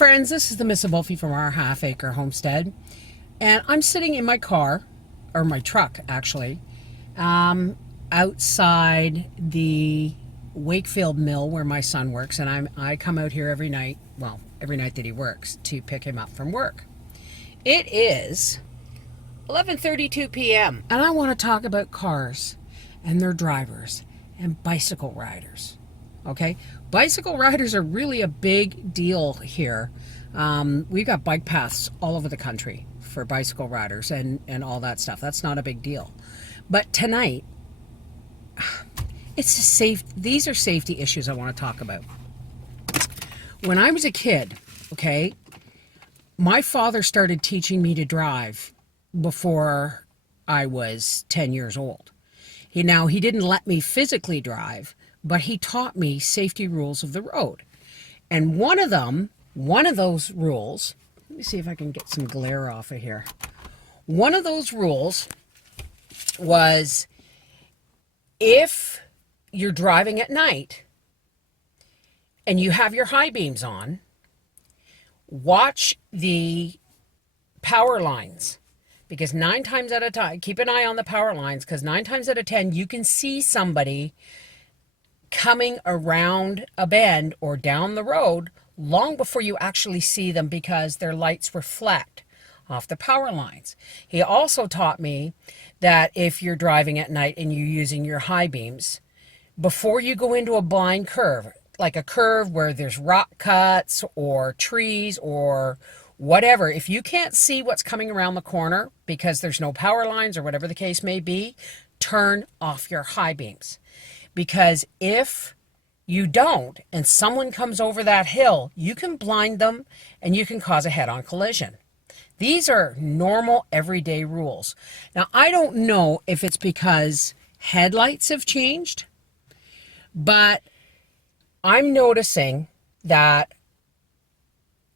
friends, this is the Miss Abulfi from our half acre homestead, and I'm sitting in my car, or my truck actually, outside the Wakefield mill where my son works, and I come out here every night, well, every night that he works, to pick him up from work. It is 11:32 p.m. and I want to talk about cars and their drivers and bicycle riders. Okay, bicycle riders are really a big deal here. We've got bike paths all over the country for bicycle riders and all that stuff. That's not a big deal. But tonight, these are safety issues I want to talk about. When I was a kid, okay, my father started teaching me to drive before I was 10 years old. He didn't let me physically drive, but he taught me safety rules of the road. And one of those rules, let me see if I can get some glare off of here. One of those rules was, if you're driving at night and you have your high beams on, watch the power lines. Because 9 times out of 10, keep an eye on the power lines, because 9 times out of 10, you can see somebody coming around a bend or down the road long before you actually see them, because their lights reflect off the power lines. He also taught me that if you're driving at night and you're using your high beams, before you go into a blind curve, like a curve where there's rock cuts or trees or whatever, if you can't see what's coming around the corner because there's no power lines or whatever the case may be, turn off your high beams. Because if you don't and someone comes over that hill, you can blind them and you can cause a head-on collision. These are normal everyday rules. Now, I don't know if it's because headlights have changed, but I'm noticing that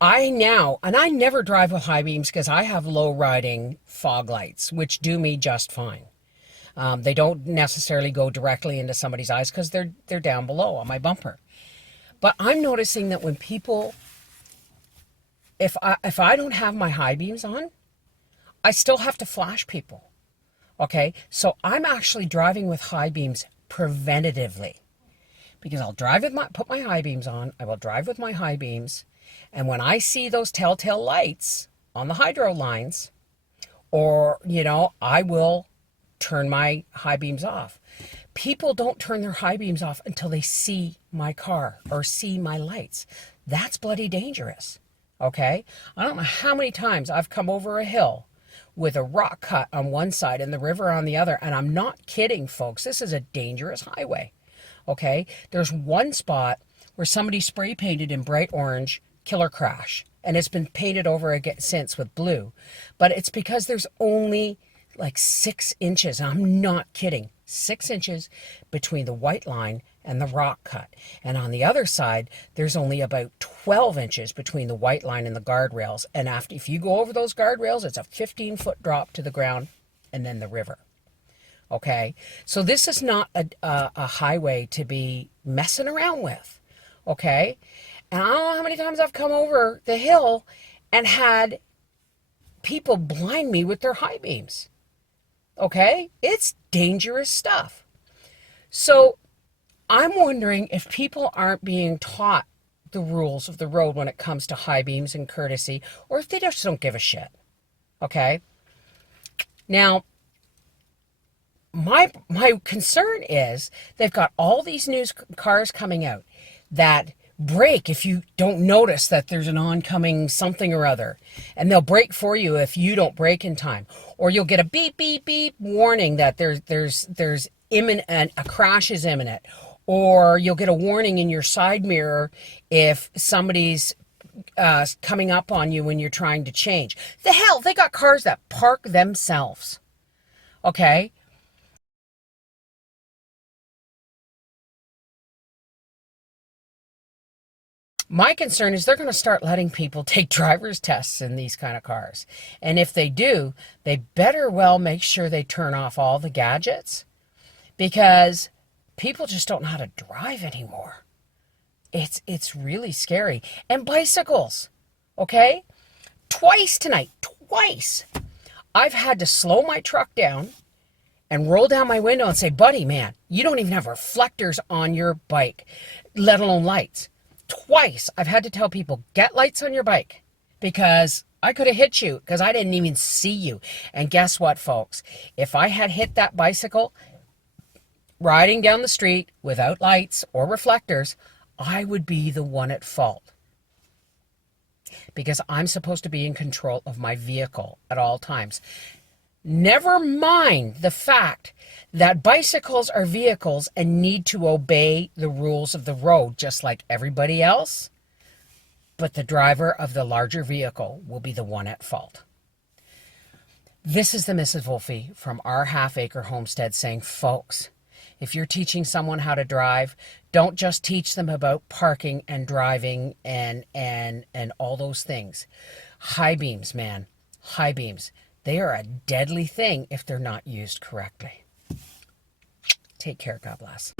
I never drive with high beams because I have low riding fog lights, which do me just fine. They don't necessarily go directly into somebody's eyes because they're down below on my bumper. But I'm noticing that when people, if I don't have my high beams on, I still have to flash people. Okay, so I'm actually driving with high beams preventatively, because I'll put my high beams on. I will drive with my high beams. And when I see those telltale lights on the hydro lines, or, I will turn my high beams off. People don't turn their high beams off until they see my car or see my lights. That's bloody dangerous. Okay? I don't know how many times I've come over a hill with a rock cut on one side and the river on the other. And I'm not kidding, folks. This is a dangerous highway. Okay? There's one spot where somebody spray painted in bright orange "Killer Crash," and it's been painted over again since with blue. But it's because there's only like 6 inches, I'm not kidding, 6 inches between the white line and the rock cut. And on the other side, there's only about 12 inches between the white line and the guardrails. And if you go over those guardrails, it's a 15-foot drop to the ground and then the river. Okay, so this is not a highway to be messing around with. Okay, and I don't know how many times I've come over the hill and had people blind me with their high beams. Okay, it's dangerous stuff. So I'm wondering if people aren't being taught the rules of the road when it comes to high beams and courtesy, or if they just don't give a shit. Okay, now my concern is they've got all these new cars coming out that brake if you don't notice that there's an oncoming something or other, and they'll brake for you if you don't brake in time, or you'll get a beep beep beep warning that there's imminent, a crash is imminent, or you'll get a warning in your side mirror if somebody's coming up on you when you're trying to change. The hell, they got cars that park themselves. Okay, my concern is they're going to start letting people take driver's tests in these kind of cars. And if they do, they better well make sure they turn off all the gadgets, because people just don't know how to drive anymore. It's really scary. And bicycles. Okay? Twice tonight. Twice. I've had to slow my truck down and roll down my window and say, buddy, man, you don't even have reflectors on your bike, let alone lights. Twice I've had to tell people, get lights on your bike, because I could have hit you because I didn't even see you. And guess what, folks? If I had hit that bicycle riding down the street without lights or reflectors, I would be the one at fault, because I'm supposed to be in control of my vehicle at all times. Never mind the fact that bicycles are vehicles and need to obey the rules of the road just like everybody else, but the driver of the larger vehicle will be the one at fault. This is the Mrs. Wolfe from Our Half Acre Homestead saying, folks, if you're teaching someone how to drive, don't just teach them about parking and driving and all those things. High beams, man, high beams. They are a deadly thing if they're not used correctly. Take care. God bless.